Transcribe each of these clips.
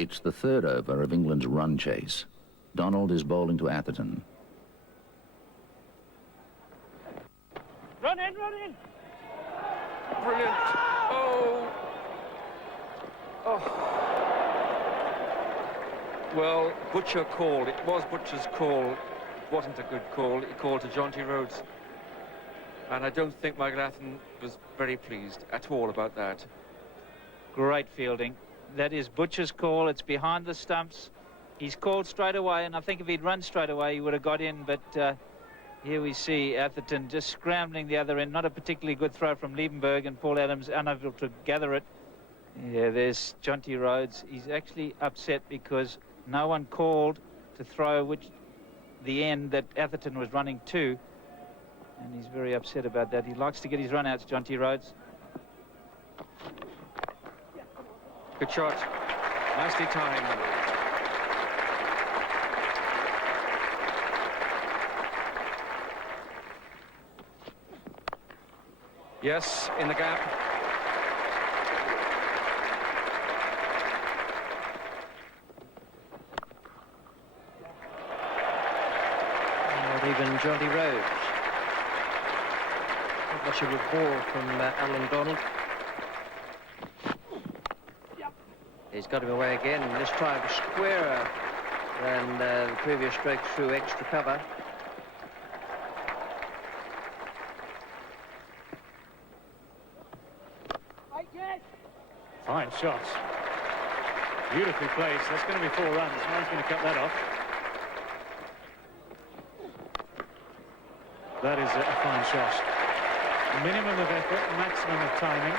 It's the third over of England's run chase. Donald is bowling to Atherton. Run in, run in! Brilliant. Oh. Oh. Well, Butcher called. It was Butcher's call. It wasn't a good call. He called to Jonty Rhodes. And I don't think Michael Atherton was very pleased at all about that. Great fielding. That is Butcher's call. It's behind the stumps. He's called straight away, and I think if he'd run straight away, he would have got in. But here we see Atherton just scrambling the other end. Not a particularly good throw from Liebenberg, and Paul Adams unable to gather it. Yeah, there's Jonty Rhodes. He's actually upset because no one called to throw the end that Atherton was running to. And he's very upset about that. He likes to get his run-outs, Jonty Rhodes. Good shot. Nicely timed. Yes, in the gap. Not even Jonty Rhodes. Not much of a ball from Allan Donald. He's got him away again, and this time squarer than the previous stroke through extra cover. Fine shot. Beautifully placed. That's going to be 4 runs. No one's going to cut that off. That is a fine shot. Minimum of effort, maximum of timing.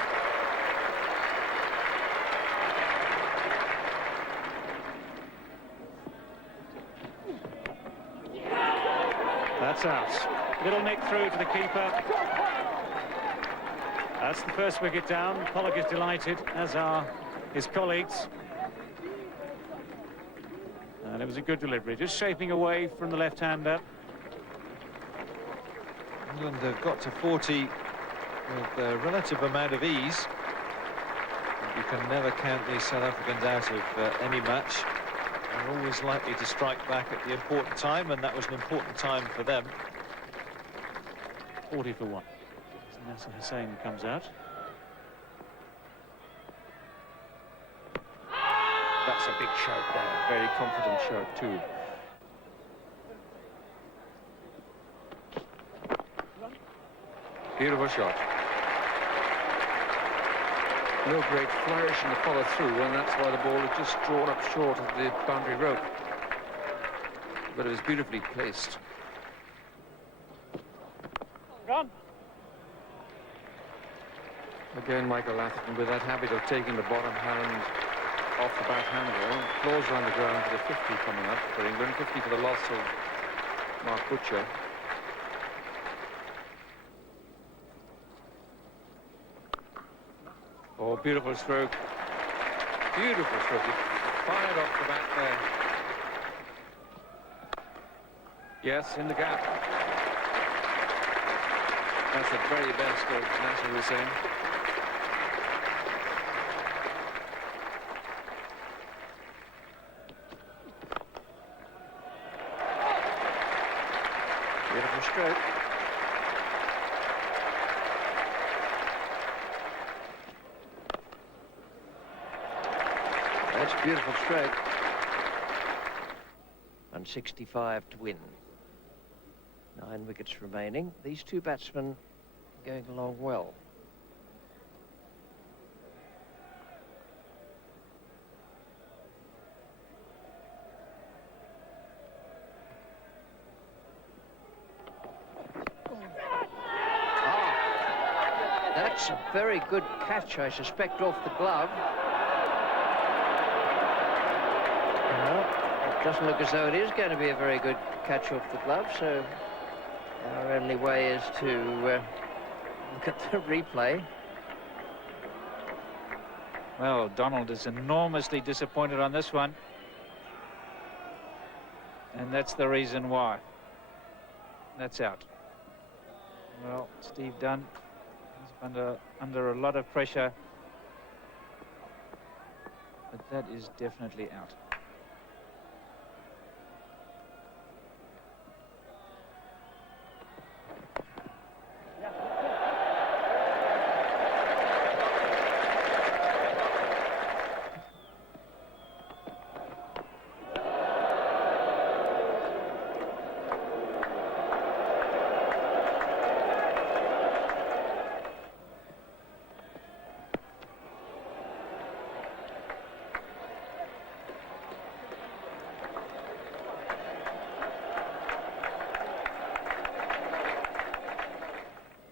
That's out. Little nick through to the keeper. That's the first wicket down. Pollock is delighted, as are his colleagues. And it was a good delivery, just shaping away from the left-hander. England have got to 40 with a relative amount of ease. You can never count these South Africans out of any match. They're always likely to strike back at the important time, and that was an important time for them. 40 for 1. Nasser Hussain comes out. That's a big shout there. Very confident shout too. Beautiful shot. No great flourish in the follow through, and that's why the ball is just drawn up short of the boundary rope. But it was beautifully placed. Run. Again, Michael Atherton with that habit of taking the bottom hand off the back handle. Claws around the ground for the 50 coming up for England. 50 for the loss of Mark Butcher. Oh, beautiful stroke. Beautiful stroke. He fired off the back there. Yes, in the gap. That's the very best of Nasser Hussain. Beautiful stroke. That's a beautiful stroke. And 65 to win. 9 wickets remaining. These two batsmen going along well. That's a very good catch, I suspect, off the glove. No, it doesn't look as though it is going to be a very good catch off the glove, so our only way is to look at the replay. Well, Donald is enormously disappointed on this one. And that's the reason why. That's out. Well, Steve Dunn is under a lot of pressure. but that is definitely out.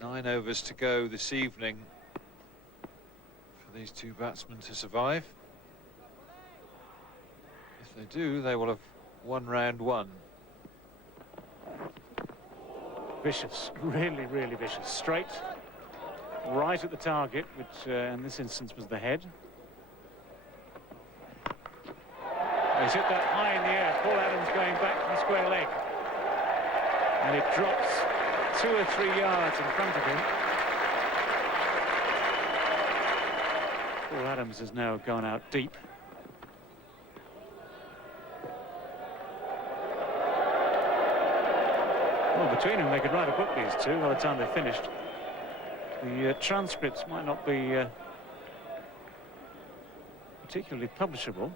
Nine overs to go this evening for these two batsmen to survive. If they do, they will have won round one. Vicious, really, really vicious. Straight, right at the target, which in this instance was the head. He's hit that high in the air. Paul Adams going back from square leg. And it drops 2 or 3 yards in front of him. Paul Adams has now gone out deep. Well, between them they could write a book, these two, by the time they're finished. The transcripts might not be particularly publishable.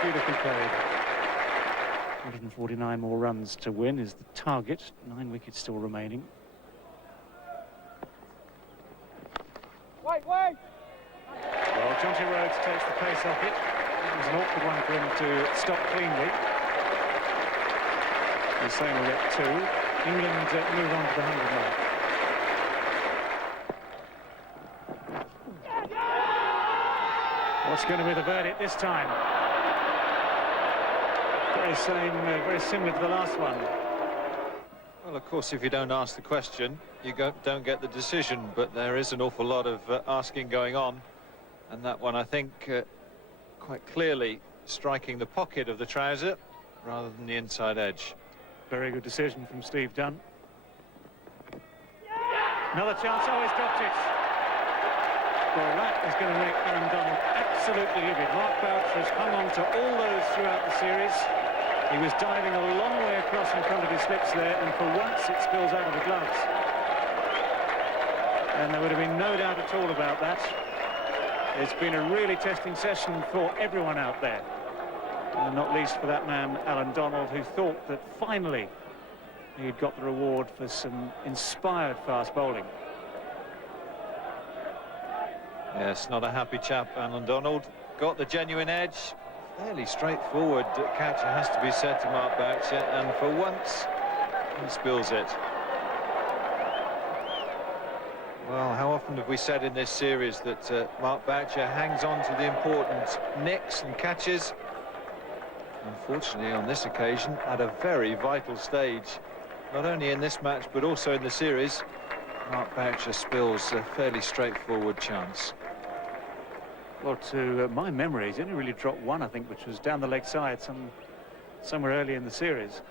Beautifully played. 149 more runs to win is the target. 9 wickets still remaining. Wait! Well, Jonty Rhodes takes the pace off it. It was an awkward one for him to stop cleanly. The same will get 2. England move on to the 100 mark. What's going to be the verdict this time? Very similar to the last one. Well, of course, if you don't ask the question, you don't get the decision, but there is an awful lot of asking going on, and that one, I think, quite clearly striking the pocket of the trouser rather than the inside edge. Very good decision from Steve Dunn. Another chance. Oh, he's dropped it. Well, that is going to make Allan Donald absolutely livid. Mark Boucher has hung on to all those throughout the series. He was diving a long way across in front of his slips there, and for once it spills out of the gloves. And there would have been no doubt at all about that. It's been a really testing session for everyone out there. And not least for that man, Allan Donald, who thought that finally he'd got the reward for some inspired fast bowling. Yes, not a happy chap, Allan Donald. Got the genuine edge. Fairly straightforward catch, it has to be said, to Mark Boucher, and for once he spills it. Well, how often have we said in this series that Mark Boucher hangs on to the important nicks and catches? Unfortunately, on this occasion, at a very vital stage, not only in this match but also in the series, Mark Boucher spills a fairly straightforward chance. Well, to my memory, he's only really dropped one, I think, which was down the leg side somewhere early in the series.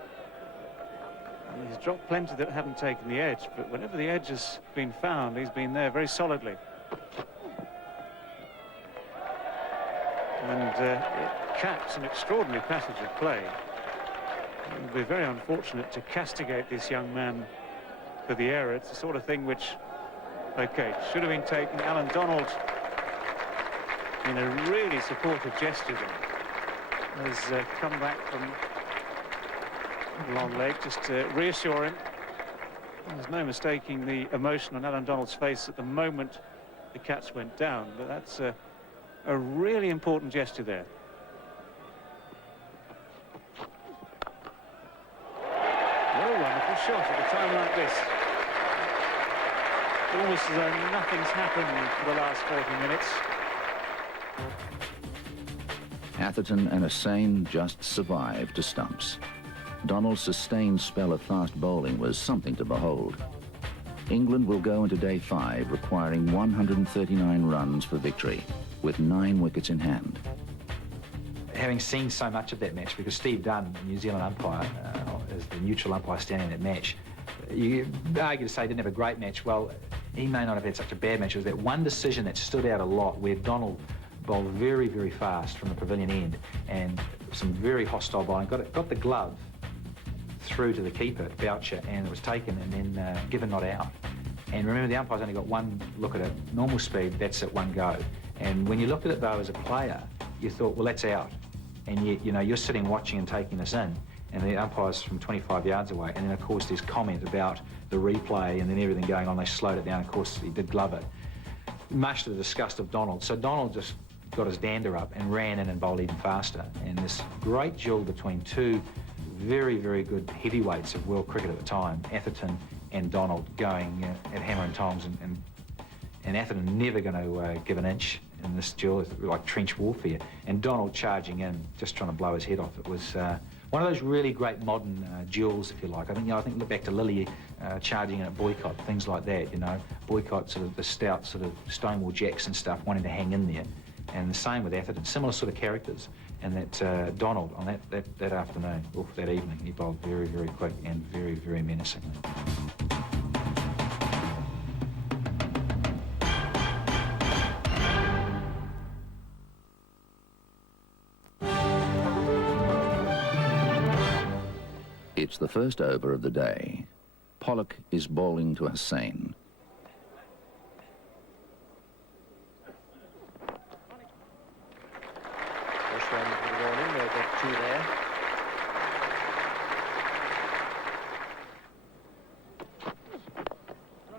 And he's dropped plenty that haven't taken the edge, but whenever the edge has been found, he's been there very solidly. And it caps an extraordinary passage of play. It would be very unfortunate to castigate this young man for the error. It's the sort of thing which, OK, should have been taken. Allan Donald, in a really supportive gesture there, has come back from long leg just to reassure him. There's no mistaking the emotion on Allan Donald's face at the moment the catch went down, but that's a really important gesture there. Oh, wonderful shot at a time like this. Almost as though nothing's happened for the last 40 minutes. Atherton and Hussain just survived to stumps. Donald's sustained spell of fast bowling was something to behold. England will go into day 5 requiring 139 runs for victory, with 9 wickets in hand. Having seen so much of that match, because Steve Dunn, New Zealand umpire, as the neutral umpire standing in that match, you argue to say he didn't have a great match. Well, he may not have had such a bad match. It was that one decision that stood out a lot where Donald bowled very, very fast from the pavilion end and some very hostile bowling. Got the glove through to the keeper, Boucher, and it was taken and then given not out. And remember, the umpire's only got one look at it. Normal speed, that's at one go. And when you looked at it, though, as a player, you thought, well, that's out. And you know, you're sitting watching and taking this in, and the umpire's from 25 yards away. And then, of course, there's comment about the replay and then everything going on. They slowed it down. Of course, he did glove it, much to the disgust of Donald. So Donald just got his dander up and ran in and bowled even faster. And this great duel between two very, very good heavyweights of world cricket at the time, Atherton and Donald, going at hammer and tongs, and Atherton never going to give an inch in this duel. It's like trench warfare, and Donald charging in, just trying to blow his head off. It was one of those really great modern duels, if you like. I think look back to Lilly charging in at Boycott, things like that. You know, Boycott, sort of the stout sort of Stonewall Jacks and stuff, wanting to hang in there, and the same with Atherton, similar sort of characters. And that Donald on that afternoon, or that evening, he bowled very, very quick and very, very menacingly. It's the first over of the day. Pollock is bowling to Hussain. First run for the morning, they've got two there.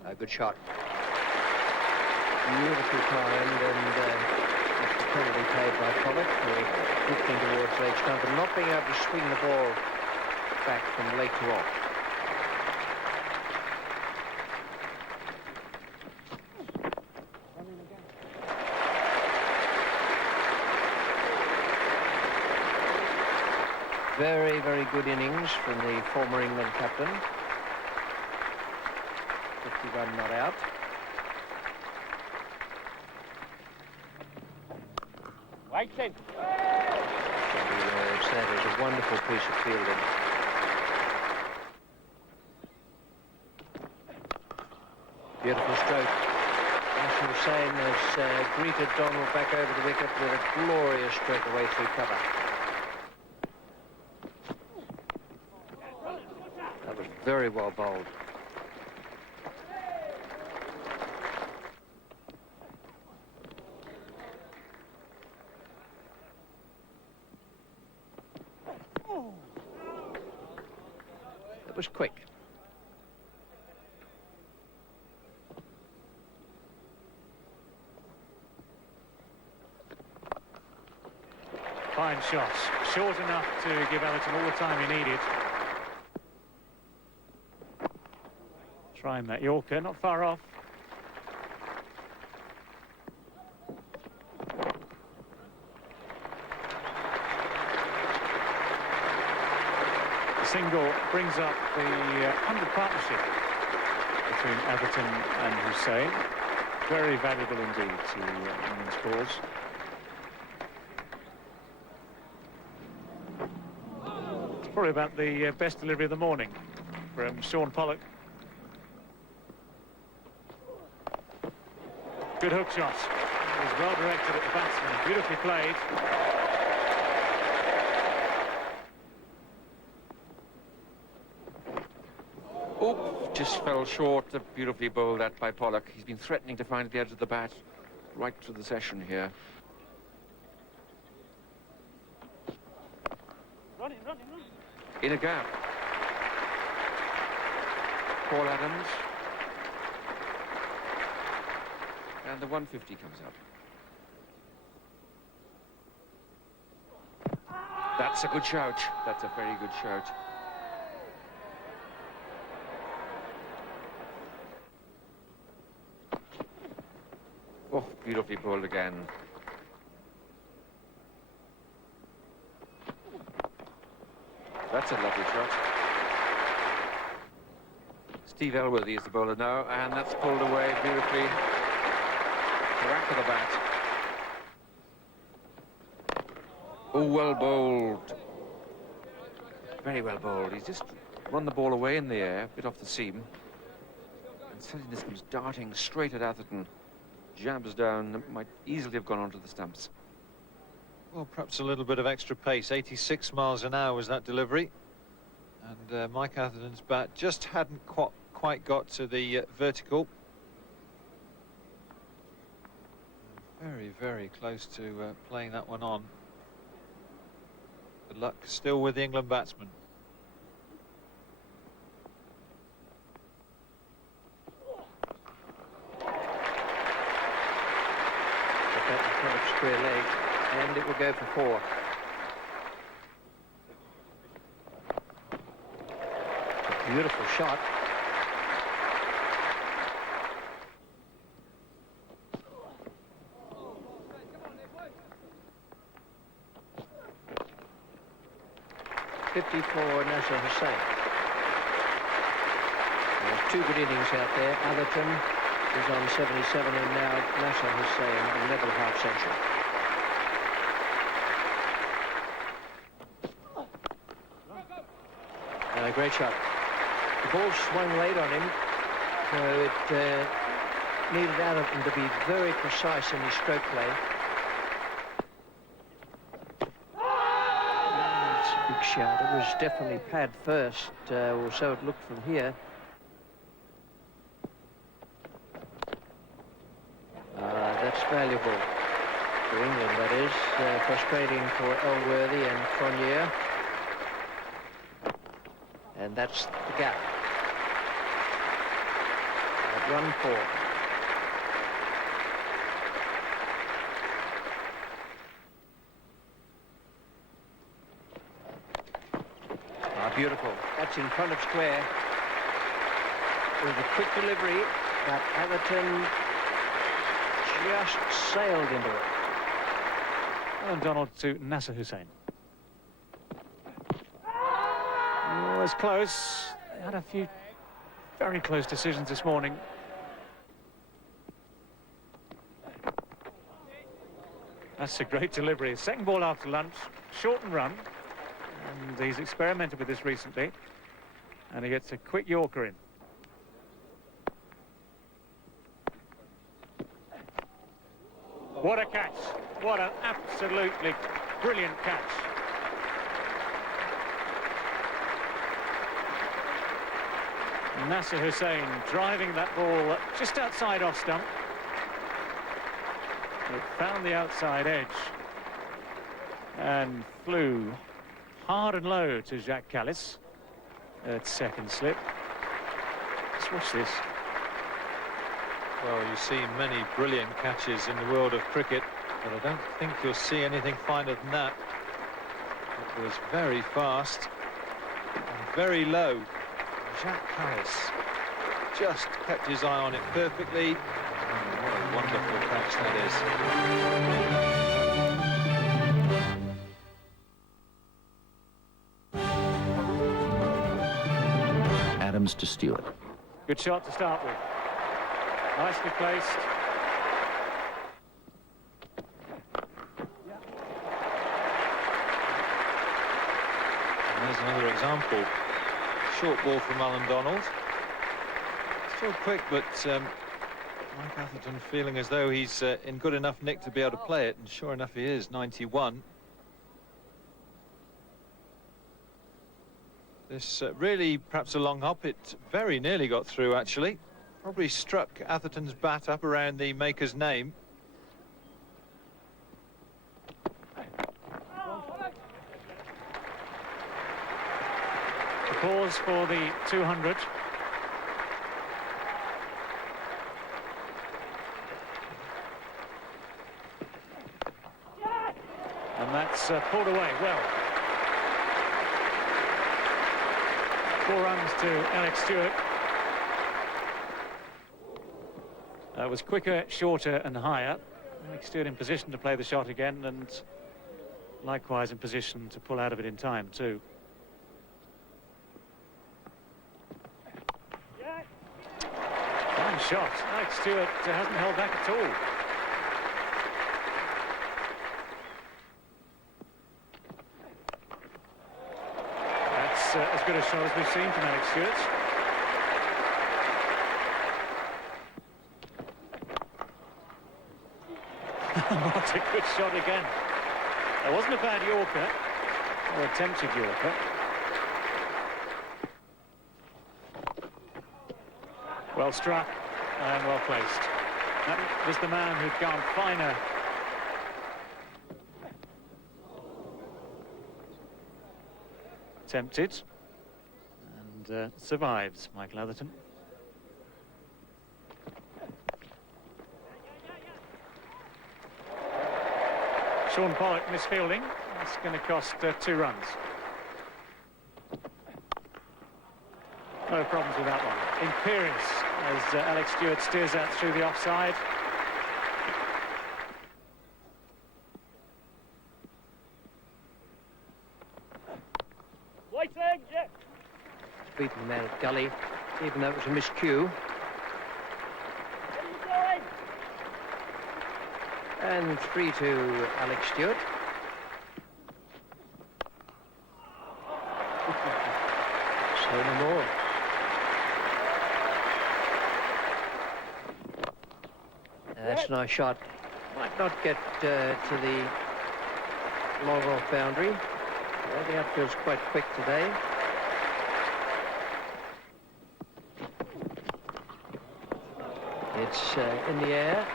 A good shot. Beautifully timed, and penalty paid by Pollock for drifting towards leg stump and not being able to swing the ball back from leg to off. Very, very good innings from the former England captain. 51 not out. Wicket. That is a wonderful piece of fielding. Beautiful stroke. Hussain has greeted Donald back over the wicket with a glorious stroke away through cover. That was very well bowled. It was quick. Fine shots, short enough to give Atherton all the time he needed. Trying that Yorker, not far off. The single brings up the 100 partnership between Atherton and Hussain. Very valuable indeed to England's cause. It's probably about the best delivery of the morning from Sean Pollock. Good hook shot. It was well directed at the batsman. Beautifully played. Oh, just fell short. Beautifully bowled that by Pollock. He's been threatening to find the edge of the bat right through the session here. Run. In a gap. Paul Adams. And the 150 comes up. That's a good shout. That's a very good shout. Oh, beautifully bowled again. That's a lovely shot. Steve Elworthy is the bowler now, and that's pulled away beautifully. Rack of the bat. Oh, well bowled. Very well bowled. He's just run the ball away in the air, a bit off the seam. And suddenly this comes darting straight at Atherton. Jabs down, might easily have gone onto the stumps. Well, perhaps a little bit of extra pace. 86 miles an hour was that delivery. And Mike Atherton's bat just hadn't quite got to the vertical. Very, very close to playing that one on. Good luck still with the England batsman. Square leg, and it will go for 4. A beautiful shot. For Nasser Hussain. There's 2 good innings out there. Atherton is on 77, and now Nasser Hussain a level half-century. Great shot. The ball swung late on him, so it needed Atherton to be very precise in his stroke play. It's a big shot. It was definitely pad first, or so it looked from here. That's valuable for England, that is. Frustrating for Elworthy and Cronje. And that's the gap. At run 4. Beautiful. That's in front of square. With a quick delivery, but Atherton just sailed into it. Allan Donald to Nasser Hussain. Was close. They had a few very close decisions this morning. That's a great delivery. Second ball after lunch, short and run. And he's experimented with this recently. And he gets a quick Yorker in. What a catch. What an absolutely brilliant catch. Nasser Hussain driving that ball just outside off stump. It found the outside edge and flew hard and low to Jacques Callis at second slip. Let's watch this. Well, you see many brilliant catches in the world of cricket, but I don't think you'll see anything finer than that. It was very fast and very low. Jacques Callis just kept his eye on it perfectly. Oh, what a wonderful catch that is. Adams to Stewart. Good shot to start with. Nicely placed. And there's another example. Short ball from Allan Donald. Still quick, but Mike Atherton feeling as though he's in good enough nick to be able to play it, and sure enough he is. 91. This really perhaps a long hop. It very nearly got through, actually. Probably struck Atherton's bat up around the maker's name. Pause for the 200. And that's pulled away well. 4 runs to Alex Stewart. That was quicker, shorter and higher. Alex Stewart in position to play the shot again, and likewise in position to pull out of it in time too. Fine shot. Alex Stewart hasn't held back at all. That's as good a shot as we've seen from Alex Stewart. What a good shot again. That wasn't a bad Yorker, or attempted Yorker. Well struck and well placed. That was the man who'd gone finer. Tempted and survives, Michael Atherton. Sean Pollock misfielding. That's going to cost 2 runs. No problems with that one. Imperious as Alex Stewart steers that through the offside. White leg, yeah. Beaten him out of gully, even though it was a miscue. And 3 to Alex Stewart. So no more. That's a nice shot. Might not get to the long off boundary. The outfield's quite quick today. It's in the air.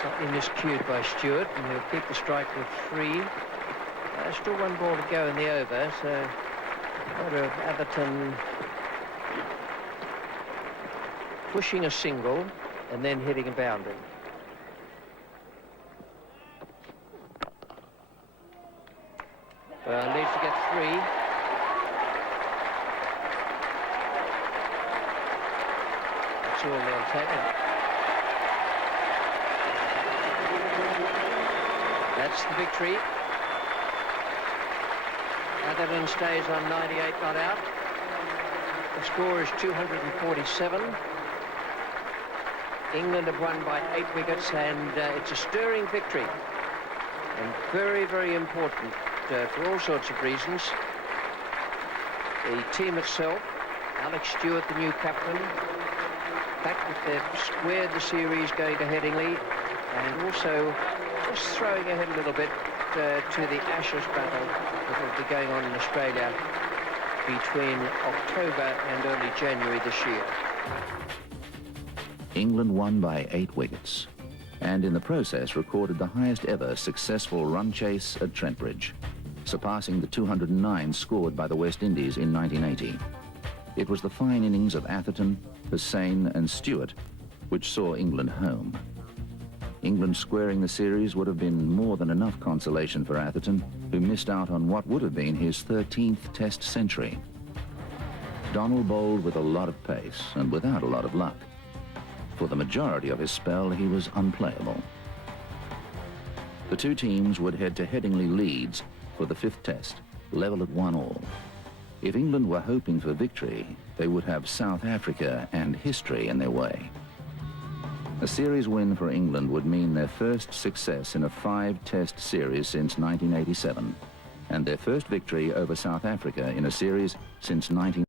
Slightly miscued by Stewart, and he'll keep the strike with 3. Still 1 ball to go in the over, so order of Atherton pushing a single and then hitting a boundary. Well, needs to get 3. That's all they'll take. That's the victory. Atherton stays on 98 not out. The score is 247. England have won by 8 wickets, and it's a stirring victory. And very, very important for all sorts of reasons. The team itself, Alex Stewart, the new captain, the fact that they've squared the series going to Headingley, and also just throwing ahead a little bit to the Ashes battle that will be going on in Australia between October and early January this year. England won by 8 wickets, and in the process recorded the highest ever successful run chase at Trent Bridge, surpassing the 209 scored by the West Indies in 1980. It was the fine innings of Atherton, Hussain and Stewart which saw England home. England squaring the series would have been more than enough consolation for Atherton, who missed out on what would have been his 13th Test century. Donald bowled with a lot of pace and without a lot of luck. For the majority of his spell, he was unplayable. The 2 teams would head to Headingley, Leeds for the 5th Test, level at 1-all. If England were hoping for victory, they would have South Africa and history in their way. A series win for England would mean their first success in a 5-Test series since 1987, and their first victory over South Africa in a series since 19...